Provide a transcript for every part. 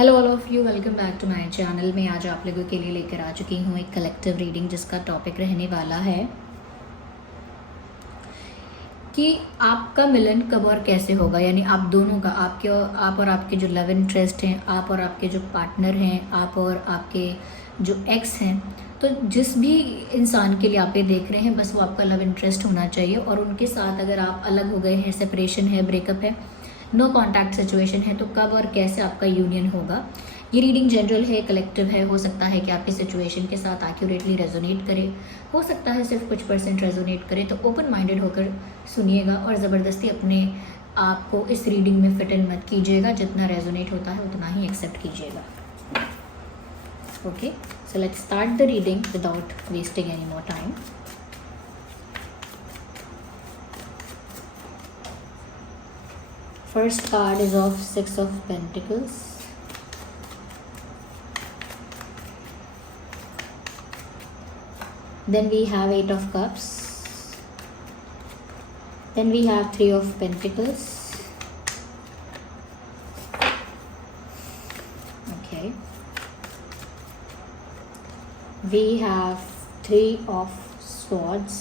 Hello all of you, welcome back to my channel. मैं आज आप लोगों के लिए लेकर आ चुकी हूँ एक कलेक्टिव रीडिंग जिसका टॉपिक रहने वाला है कि आपका मिलन कब और कैसे होगा। यानी आप दोनों का, आप और आपके जो लव इंटरेस्ट हैं, आप और आपके जो पार्टनर हैं, आप और आपके जो एक्स हैं, तो जिस भी इंसान के लिए आप ये देख रहे हैं बस वो आपका लव इंटरेस्ट होना चाहिए। और उनके साथ अगर आप अलग हो गए हैं, सेपरेशन है, ब्रेकअप है, नो कॉन्टैक्ट सिचुएशन है, तो कब और कैसे आपका यूनियन होगा। ये रीडिंग जनरल है, कलेक्टिव है। हो सकता है कि आपकी सिचुएशन के साथ एक्यूरेटली रेजोनेट करे, हो सकता है सिर्फ कुछ परसेंट रेजोनेट करे। तो ओपन माइंडेड होकर सुनिएगा और ज़बरदस्ती अपने आप को इस रीडिंग में फिट इन मत कीजिएगा। जितना रेजोनेट होता है उतना ही एक्सेप्ट कीजिएगा। Okay, so let's start the reading without wasting any more time. First card is of Six of Pentacles. Then we have Eight of Cups. Then we have Three of Pentacles. Okay. We have Three of Swords.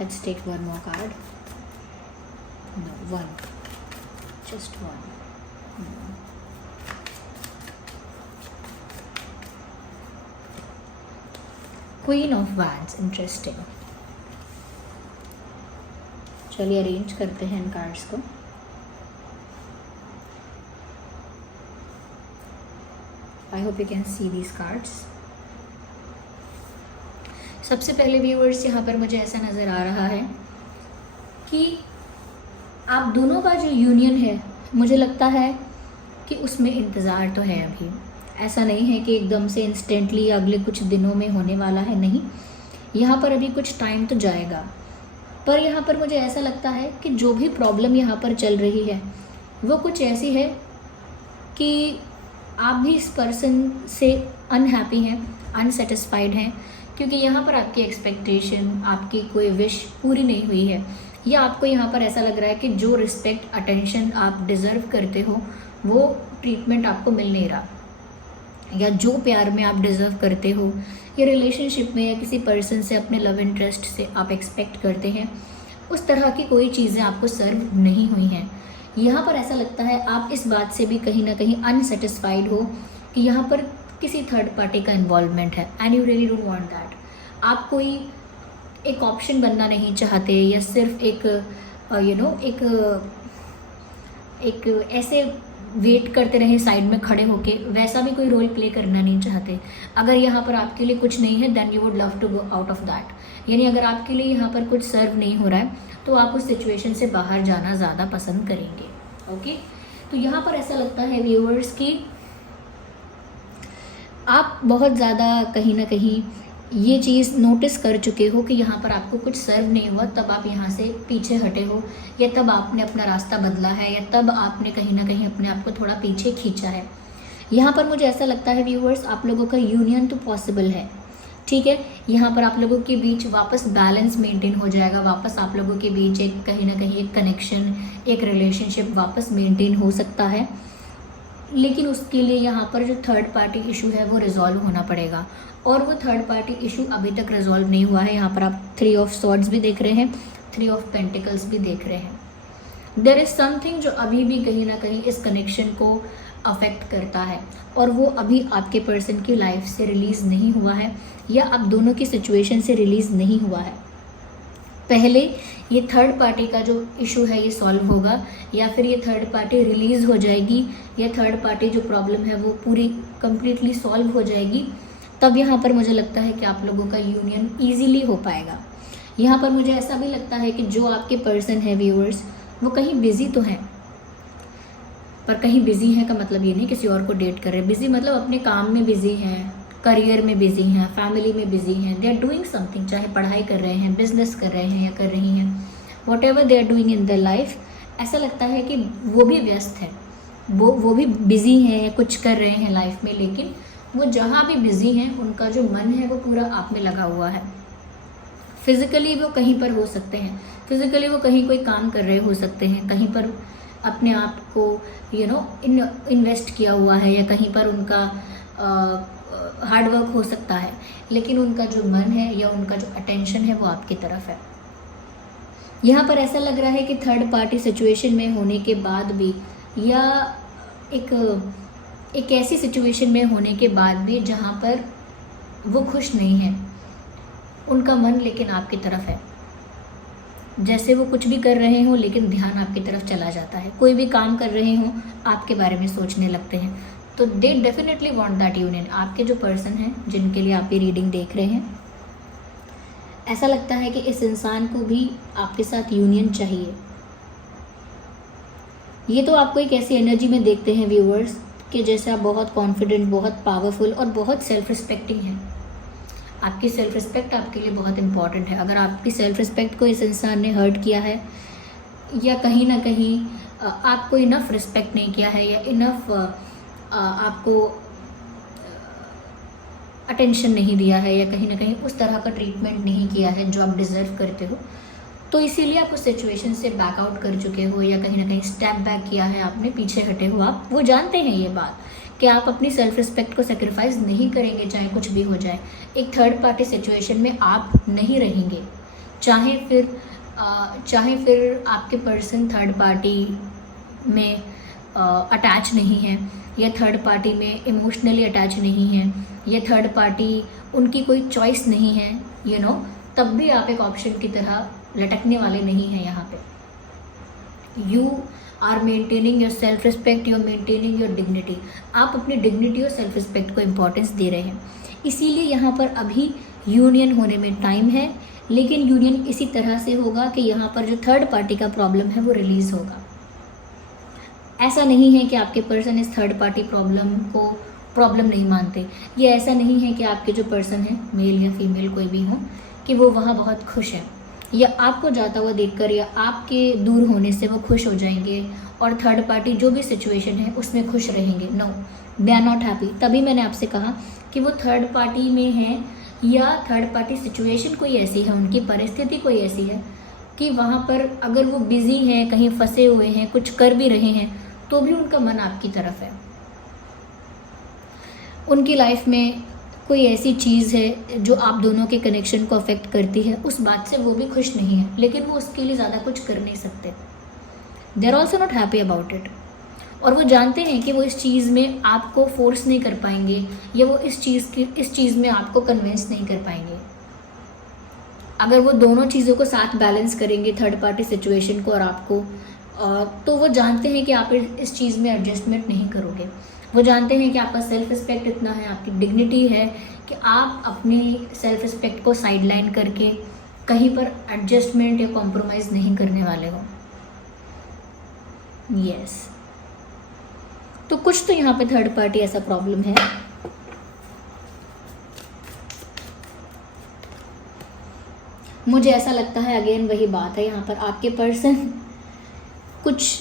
Let's take one more card. No, one. Just one. Queen of Wands, interesting. चलिए arrange करते हैं इन cards को। I hope you can see these cards. सबसे पहले viewers, यहाँ पर मुझे ऐसा नज़र आ रहा है कि आप दोनों का जो यूनियन है, मुझे लगता है कि उसमें इंतज़ार तो है। अभी ऐसा नहीं है कि एकदम से इंस्टेंटली अगले कुछ दिनों में होने वाला है, नहीं। यहाँ पर अभी कुछ टाइम तो जाएगा। पर यहाँ पर मुझे ऐसा लगता है कि जो भी प्रॉब्लम यहाँ पर चल रही है वो कुछ ऐसी है कि आप भी इस पर्सन से अनहैप्पी हैं, अनसेटिस्फाइड हैं, क्योंकि यहाँ पर आपकी एक्सपेक्टेशन, आपकी कोई विश पूरी नहीं हुई है। या आपको यहाँ पर ऐसा लग रहा है कि जो रिस्पेक्ट, अटेंशन आप डिज़र्व करते हो वो ट्रीटमेंट आपको मिल नहीं रहा, या जो प्यार में आप डिज़र्व करते हो, या रिलेशनशिप में या किसी पर्सन से, अपने लव इंटरेस्ट से आप एक्सपेक्ट करते हैं, उस तरह की कोई चीज़ें आपको सर्व नहीं हुई हैं। यहाँ पर ऐसा लगता है आप इस बात से भी कहीं ना कहीं अनसेटिस्फाइड हो कि यहाँ पर किसी थर्ड पार्टी का इन्वॉल्वमेंट है, and you really don't want that. आप कोई एक ऑप्शन बनना नहीं चाहते, या सिर्फ एक एक ऐसे वेट करते रहे साइड में खड़े होके, वैसा भी कोई रोल प्ले करना नहीं चाहते। अगर यहाँ पर आपके लिए कुछ नहीं है then you would love to go out of that. यानी अगर आपके लिए यहाँ पर कुछ सर्व नहीं हो रहा है तो आप उस सिचुएशन से बाहर जाना ज़्यादा पसंद करेंगे। ओके, तो यहाँ पर ऐसा लगता है व्यूअर्स कि आप बहुत ज़्यादा कहीं ना कहीं ये चीज़ नोटिस कर चुके हो कि यहाँ पर आपको कुछ सर्व नहीं हुआ, तब आप यहाँ से पीछे हटे हो, या तब आपने अपना रास्ता बदला है, या तब आपने कहीं ना कहीं अपने आप को थोड़ा पीछे खींचा है। यहाँ पर मुझे ऐसा लगता है व्यूअर्स, आप लोगों का यूनियन तो पॉसिबल है, ठीक है। यहाँ पर आप लोगों के बीच वापस बैलेंस मेंटेन हो जाएगा, वापस आप लोगों के बीच एक कहीं ना कहीं एक कनेक्शन, एक रिलेशनशिप वापस मेंटेन हो सकता है। लेकिन उसके लिए यहाँ पर जो थर्ड पार्टी इशू है वो रिजॉल्व होना पड़ेगा, और वो थर्ड पार्टी इशू अभी तक रिजॉल्व नहीं हुआ है। यहाँ पर आप थ्री ऑफ सॉर्ड्स भी देख रहे हैं, थ्री ऑफ पेंटिकल्स भी देख रहे हैं। देयर इज़ समथिंग जो अभी भी कहीं ना कहीं इस कनेक्शन को अफेक्ट करता है, और वो अभी आपके पर्सन की लाइफ से रिलीज़ नहीं हुआ है, या आप दोनों की सिचुएशन से रिलीज़ नहीं हुआ है। पहले ये थर्ड पार्टी का जो इशू है ये सॉल्व होगा, या फिर ये थर्ड पार्टी रिलीज़ हो जाएगी, या थर्ड पार्टी जो प्रॉब्लम है वो पूरी कंप्लीटली सॉल्व हो जाएगी। तब यहाँ पर मुझे लगता है कि आप लोगों का यूनियन ईजीली हो पाएगा। यहाँ पर मुझे ऐसा भी लगता है कि जो आपके पर्सन है व्यूअर्स, वो कहीं बिजी तो हैं, पर कहीं बिजी हैं का मतलब ये नहीं किसी और को डेट कर रहे हैं। बिजी मतलब अपने काम में बिजी हैं, करियर में बिजी हैं, फैमिली में बिजी हैं, दे आर डूइंग समथिंग, चाहे पढ़ाई कर रहे हैं, बिजनेस कर रहे हैं या कर रही हैं, whatever they are doing in their life. ऐसा लगता है कि वो भी व्यस्त है, वो भी बिजी हैं, कुछ कर रहे हैं लाइफ में, लेकिन वो जहाँ भी बिजी हैं उनका जो मन है वो पूरा आप में लगा हुआ है। फिजिकली वो कहीं पर हो सकते हैं, फिजिकली वो कहीं कोई काम कर रहे हो सकते हैं, कहीं पर अपने आप को इन्वेस्ट किया हुआ है, या कहीं पर उनका हार्ड वर्क हो सकता है, लेकिन उनका जो मन है या उनका जो अटेंशन है वो आपकी तरफ है। यहाँ पर ऐसा लग रहा है कि थर्ड पार्टी सिचुएशन में होने के बाद भी, या एक ऐसी सिचुएशन में होने के बाद भी जहाँ पर वो खुश नहीं है, उनका मन लेकिन आपकी तरफ है। जैसे वो कुछ भी कर रहे हो लेकिन ध्यान आपकी तरफ चला जाता है, कोई भी काम कर रहे हो आपके बारे में सोचने लगते हैं। तो they definitely want that union. आपके जो पर्सन हैं जिनके लिए आप ये रीडिंग देख रहे हैं, ऐसा लगता है कि इस इंसान को भी आपके साथ यूनियन चाहिए। ये तो आपको एक ऐसी एनर्जी में देखते हैं व्यूअर्स कि जैसे आप बहुत कॉन्फिडेंट, बहुत पावरफुल और बहुत सेल्फ रिस्पेक्टिंग हैं। आपकी सेल्फ रिस्पेक्ट आपके लिए बहुत इंपॉर्टेंट है। अगर आपकी सेल्फ रिस्पेक्ट को इस इंसान ने हर्ट किया है, या कहीं ना कहीं आपको इनफ रिस्पेक्ट नहीं किया है, या इनफ आपको अटेंशन नहीं दिया है, या कहीं ना कहीं उस तरह का ट्रीटमेंट नहीं किया है जो आप डिज़र्व करते हो, तो इसीलिए आप उस सिचुएशन से बैक आउट कर चुके हो, या कहीं ना कहीं स्टेप बैक किया है आपने, पीछे हटे हो आप। वो जानते हैं ये बात कि आप अपनी सेल्फ रिस्पेक्ट को सेक्रीफाइस नहीं करेंगे चाहे कुछ भी हो जाए। एक थर्ड पार्टी सिचुएशन में आप नहीं रहेंगे, चाहे फिर आपके पर्सन थर्ड पार्टी में अटैच नहीं है, या थर्ड पार्टी में इमोशनली अटैच नहीं है, या थर्ड पार्टी उनकी कोई चॉइस नहीं है, तब भी आप एक ऑप्शन की तरह लटकने वाले नहीं हैं। यहाँ पे you are maintaining your self respect, you are maintaining your dignity. आप अपनी डिग्निटी और सेल्फ रिस्पेक्ट को इम्पोर्टेंस दे रहे हैं, इसीलिए यहाँ पर अभी यूनियन होने में टाइम है। लेकिन यूनियन इसी तरह से होगा कि यहाँ पर जो थर्ड पार्टी का प्रॉब्लम है वो रिलीज़ होगा। ऐसा नहीं है कि आपके पर्सन इस थर्ड पार्टी प्रॉब्लम को प्रॉब्लम नहीं मानते। ये ऐसा नहीं है कि आपके जो पर्सन है, मेल या फीमेल कोई भी हो, कि वो वहाँ बहुत खुश है, या आपको जाता हुआ देखकर या आपके दूर होने से वो खुश हो जाएंगे और थर्ड पार्टी जो भी सिचुएशन है उसमें खुश रहेंगे। No, they are not happy. तभी मैंने आपसे कहा कि वो थर्ड पार्टी में हैं, या थर्ड पार्टी सिचुएशन कोई ऐसी है, उनकी परिस्थिति कोई ऐसी है कि वहाँ पर अगर वो बिज़ी हैं, कहीं फंसे हुए हैं, कुछ कर भी रहे हैं, तो भी उनका मन आपकी तरफ है। उनकी लाइफ में कोई ऐसी चीज़ है जो आप दोनों के कनेक्शन को अफेक्ट करती है, उस बात से वो भी खुश नहीं है, लेकिन वो उसके लिए ज़्यादा कुछ कर नहीं सकते। They are also not happy about it. और वो जानते हैं कि वो इस चीज़ में आपको फोर्स नहीं कर पाएंगे, या वो इस चीज़ में आपको कन्विंस नहीं कर पाएंगे। अगर वो दोनों चीज़ों को साथ बैलेंस करेंगे, थर्ड पार्टी सिचुएशन को और आपको, तो वो जानते हैं कि आप इस चीज़ में एडजस्टमेंट नहीं करोगे। वो जानते हैं कि आपका सेल्फ रिस्पेक्ट इतना है, आपकी डिग्निटी है कि आप अपनी सेल्फ रिस्पेक्ट को साइडलाइन करके कहीं पर एडजस्टमेंट या कॉम्प्रोमाइज़ नहीं करने वाले हो। यस, तो कुछ तो यहाँ पे थर्ड पार्टी ऐसा प्रॉब्लम है। मुझे ऐसा लगता है अगेन वही बात है, यहाँ पर आपके पर्सन कुछ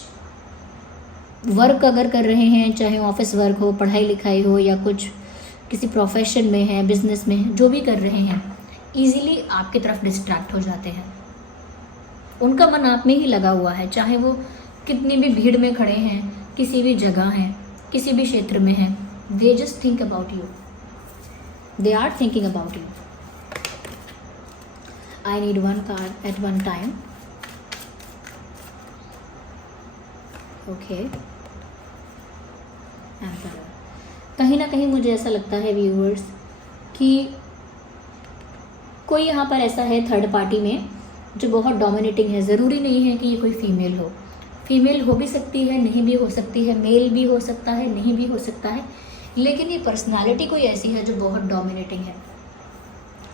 वर्क अगर कर रहे हैं, चाहे ऑफिस वर्क हो, पढ़ाई लिखाई हो, या कुछ किसी प्रोफेशन में है, बिजनेस में है, जो भी कर रहे हैं, इजीली आपकी तरफ डिस्ट्रैक्ट हो जाते हैं। उनका मन आप में ही लगा हुआ है, चाहे वो कितनी भी भीड़ में खड़े हैं, किसी भी जगह हैं, किसी भी क्षेत्र में हैं, they just think about you, they are thinking about you. I need one card at one time. Okay, कहीं ना कहीं मुझे ऐसा लगता है व्यूअर्स कि कोई यहाँ पर ऐसा है थर्ड पार्टी में जो बहुत डोमिनेटिंग है। ज़रूरी नहीं है कि ये कोई फीमेल हो, फीमेल हो भी सकती है, नहीं भी हो सकती है, मेल भी हो सकता है, नहीं भी हो सकता है, लेकिन ये पर्सनालिटी कोई ऐसी है जो बहुत डोमिनेटिंग है।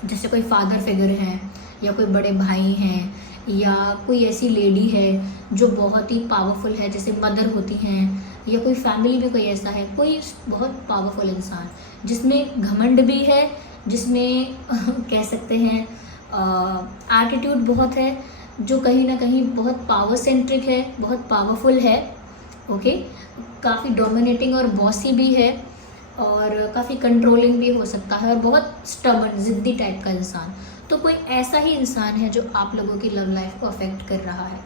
जैसे कोई फादर फिगर है, या कोई बड़े भाई हैं, या कोई ऐसी लेडी है जो बहुत ही पावरफुल है, जैसे मदर होती हैं, या कोई फैमिली में कोई ऐसा है, कोई बहुत पावरफुल इंसान जिसमें घमंड भी है, जिसमें कह सकते हैं एटीट्यूड बहुत है, जो कहीं ना कहीं बहुत पावर सेंट्रिक है, बहुत पावरफुल है। ओके, काफ़ी डोमिनेटिंग और बॉसी भी है, और काफ़ी कंट्रोलिंग भी हो सकता है, और बहुत स्टबर्न, ज़िद्दी टाइप का इंसान। तो कोई ऐसा ही इंसान है जो आप लोगों की लव लाइफ को अफेक्ट कर रहा है।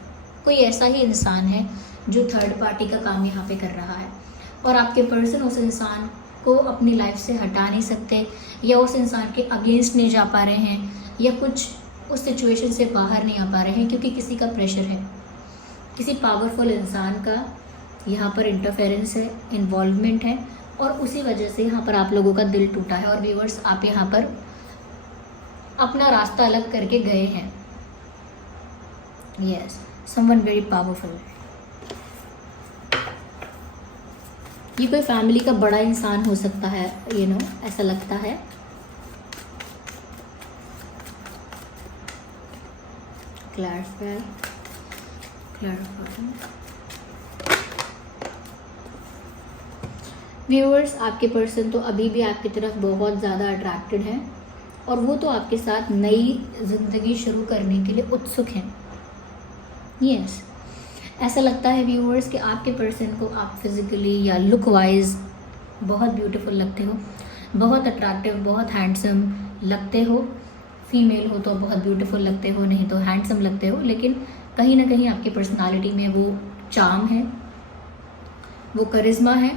कोई ऐसा ही इंसान है जो थर्ड पार्टी का काम यहाँ पे कर रहा है, और आपके पर्सन उस इंसान को अपनी लाइफ से हटा नहीं सकते, या उस इंसान के अगेंस्ट नहीं जा पा रहे हैं, या कुछ उस सिचुएशन से बाहर नहीं आ पा रहे हैं क्योंकि किसी का प्रेशर है, किसी पावरफुल इंसान का यहाँ पर इंटरफेरेंस है, इन्वॉल्वमेंट है, और उसी वजह से यहाँ पर आप लोगों का दिल टूटा है। और व्यूअर्स, आप यहाँ पर अपना रास्ता अलग करके गए हैं। Yes, someone very powerful. ये कोई फैमिली का बड़ा इंसान हो सकता है, ऐसा लगता है। क्लैरिफाई। व्यूअर्स, आपके पर्सन तो अभी भी आपकी तरफ बहुत ज़्यादा अट्रैक्टेड है, और वो तो आपके साथ नई ज़िंदगी शुरू करने के लिए उत्सुक हैं। यस, ऐसा लगता है व्यूअर्स कि आपके पर्सन को आप फिज़िकली या लुक वाइज बहुत ब्यूटीफुल लगते हो, बहुत अट्रैक्टिव, बहुत हैंडसम लगते हो। फीमेल हो तो बहुत ब्यूटीफुल लगते हो, नहीं तो हैंडसम लगते हो, लेकिन कहीं ना कहीं आपकी पर्सनालिटी में वो चार्म है, वो करिश्मा है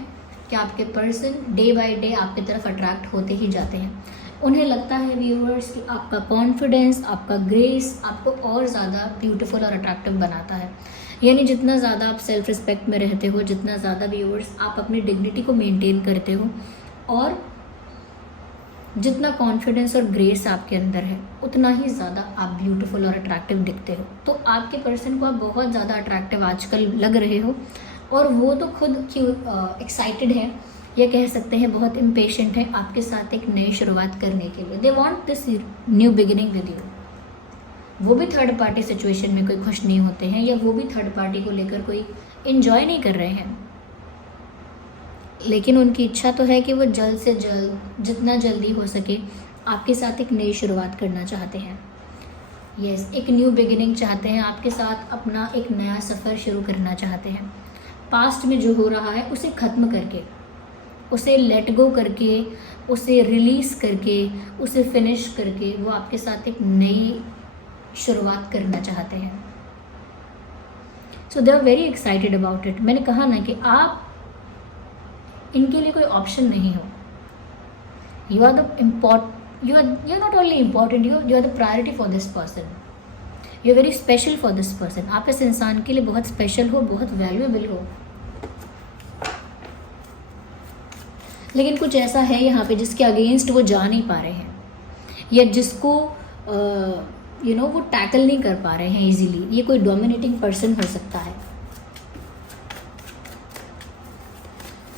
कि आपके पर्सन डे बाय डे आपकी तरफ अट्रैक्ट होते ही जाते हैं। उन्हें लगता है व्यूअर्स कि आपका कॉन्फिडेंस, आपका ग्रेस आपको और ज़्यादा ब्यूटीफुल और अट्रैक्टिव बनाता है। यानी जितना ज़्यादा आप सेल्फ रिस्पेक्ट में रहते हो, जितना ज़्यादा व्यूअर्स आप अपनी डिग्निटी को मेंटेन करते हो, और जितना कॉन्फिडेंस और ग्रेस आपके अंदर है, उतना ही ज़्यादा आप ब्यूटीफुल और अट्रैक्टिव दिखते हो। तो आपके पर्सन को आप बहुत ज़्यादा अट्रैक्टिव आजकल लग रहे हो, और वो तो खुद एक्साइटेड है, या कह सकते हैं बहुत इम्पेशेंट है आपके साथ एक नई शुरुआत करने के लिए। They want this new beginning with you. वो भी थर्ड पार्टी सिचुएशन में कोई खुश नहीं होते हैं, या वो भी थर्ड पार्टी को लेकर कोई इन्जॉय नहीं कर रहे हैं, लेकिन उनकी इच्छा तो है कि वो जल्द से जल्द, जितना जल्दी हो सके, आपके साथ एक नई शुरुआत करना चाहते हैं। यस, एक न्यू बिगिनिंग चाहते हैं, आपके साथ अपना एक नया सफ़र शुरू करना चाहते हैं। पास्ट में जो हो रहा है उसे ख़त्म करके, उसे लेट गो करके, उसे रिलीज़ करके, उसे फिनिश करके वो आपके साथ एक नई शुरुआत करना चाहते हैं। So they are very excited about it. मैंने कहा ना कि आप इनके लिए कोई ऑप्शन नहीं हो। You are not only important, you are the priority for this person. You are very special for this person. आप इस इंसान के लिए बहुत स्पेशल हो, बहुत वैल्यूएबल हो। लेकिन कुछ ऐसा है यहाँ पे जिसके अगेंस्ट वो जा नहीं पा रहे हैं, या जिसको वो टैकल नहीं कर पा रहे हैं इजीली। ये कोई डोमिनेटिंग पर्सन हो सकता है।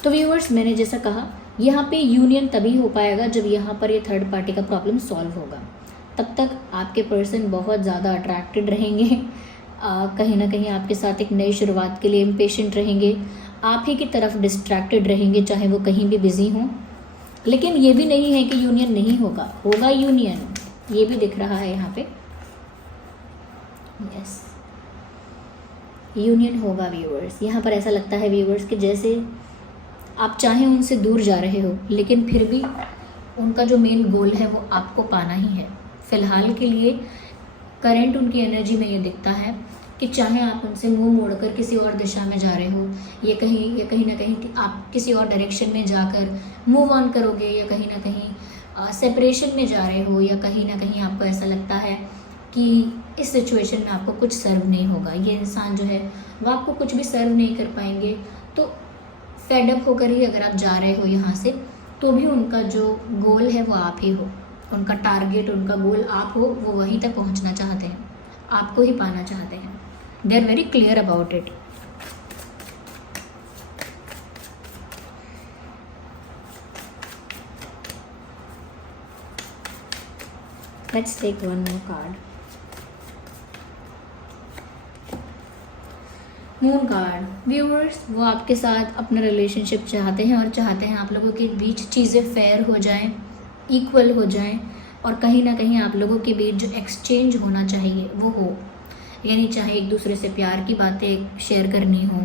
तो व्यूअर्स, मैंने जैसा कहा, यहाँ पे यूनियन तभी हो पाएगा जब यहाँ पर ये थर्ड पार्टी का प्रॉब्लम सॉल्व होगा। तब तक आपके पर्सन बहुत ज़्यादा अट्रैक्टेड रहेंगे, कहीं ना कहीं आपके साथ एक नई शुरुआत के लिए इम्पेशेंट रहेंगे, आप ही की तरफ डिस्ट्रैक्टेड रहेंगे, चाहे वो कहीं भी बिजी हों। लेकिन ये भी नहीं है कि यूनियन नहीं होगा, होगा यूनियन, ये भी दिख रहा है यहाँ पे। यस, यूनियन होगा व्यूअर्स। यहाँ पर ऐसा लगता है व्यूअर्स कि जैसे आप चाहें उनसे दूर जा रहे हो, लेकिन फिर भी उनका जो मेन गोल है वो आपको पाना ही है। फ़िलहाल के लिए करंट उनकी एनर्जी में ये दिखता है कि चाहे आप उनसे मुंह मोड़कर किसी और दिशा में जा रहे हो, ये कहीं ना कहीं आप किसी और डायरेक्शन में जाकर मूव ऑन करोगे, या कहीं ना कहीं सेपरेशन में जा रहे हो, या कहीं ना कहीं आपको ऐसा लगता है कि इस सिचुएशन में आपको कुछ सर्व नहीं होगा। ये इंसान जो है वो आपको कुछ भी सर्व नहीं कर पाएंगे। तो फेडअप होकर ही अगर आप जा रहे हो यहाँ से, तो भी उनका जो गोल है वो आप ही हो, उनका टारगेट, उनका गोल आप हो, वो वहीं तक पहुँचना चाहते हैं, आपको ही पाना चाहते हैं। They are very clear about it. Let's take one more card. Moon card. Viewers, वो आपके साथ अपना रिलेशनशिप चाहते हैं, और चाहते हैं आप लोगों के बीच चीज़ें फेयर हो जाएं, इक्वल हो जाएं, और कहीं ना कहीं आप लोगों के बीच जो एक्सचेंज होना चाहिए वो हो। यानी चाहे एक दूसरे से प्यार की बातें शेयर करनी हो,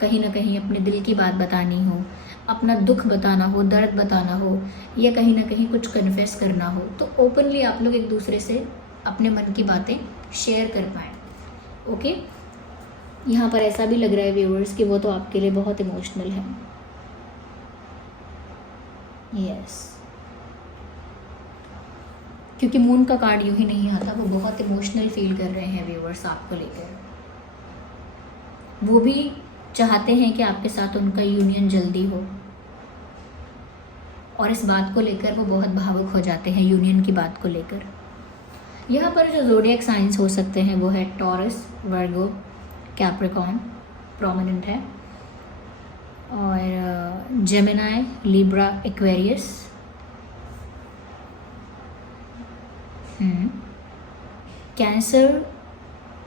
कहीं ना कहीं अपने दिल की बात बतानी हो, अपना दुख बताना हो, दर्द बताना हो, या कहीं ना कहीं कुछ कन्फेस करना हो, तो ओपनली आप लोग एक दूसरे से अपने मन की बातें शेयर कर पाएँ। ओके, यहाँ पर ऐसा भी लग रहा है व्यूअर्स कि वो तो आपके लिए बहुत इमोशनल है। यस, क्योंकि मून का कार्ड यूं ही नहीं आता, वो बहुत इमोशनल फील कर रहे हैं व्यूअर्स आपको लेकर। वो भी चाहते हैं कि आपके साथ उनका यूनियन जल्दी हो, और इस बात को लेकर वो बहुत भावुक हो जाते हैं, यूनियन की बात को लेकर। यहाँ पर जो ज़ोडिएक साइंस हो सकते हैं वो है टॉरस, वर्गो, कैप्रिकॉर्न प्रोमिनेंट है, और Gemini, Libra, Aquarius, Cancer,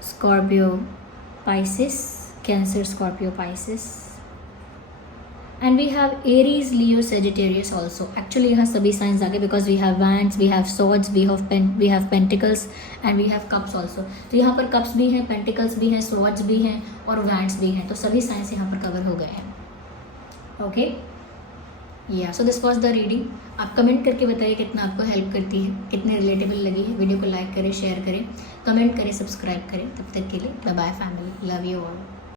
Scorpio, Pisces, Cancer, Scorpio, Pisces, and we have Aries, Leo, Sagittarius also. Actually यहाँ सभी साइंस आ गए, because we have wands, we have swords, we have pentacles and we have cups also. तो यहाँ पर cups भी हैं, pentacles भी हैं, सॉर्ड्स भी हैं और वैंड्स भी हैं, तो सभी साइंस यहाँ पर कवर हो गए हैं। ओके, या so this was the reading. आप कमेंट करके बताइए कितना आपको हेल्प करती है, कितने रिलेटेबल लगी है। वीडियो को लाइक करें, शेयर करें, कमेंट करें, सब्सक्राइब करें। तब तक के लिए bye bye family, love you all.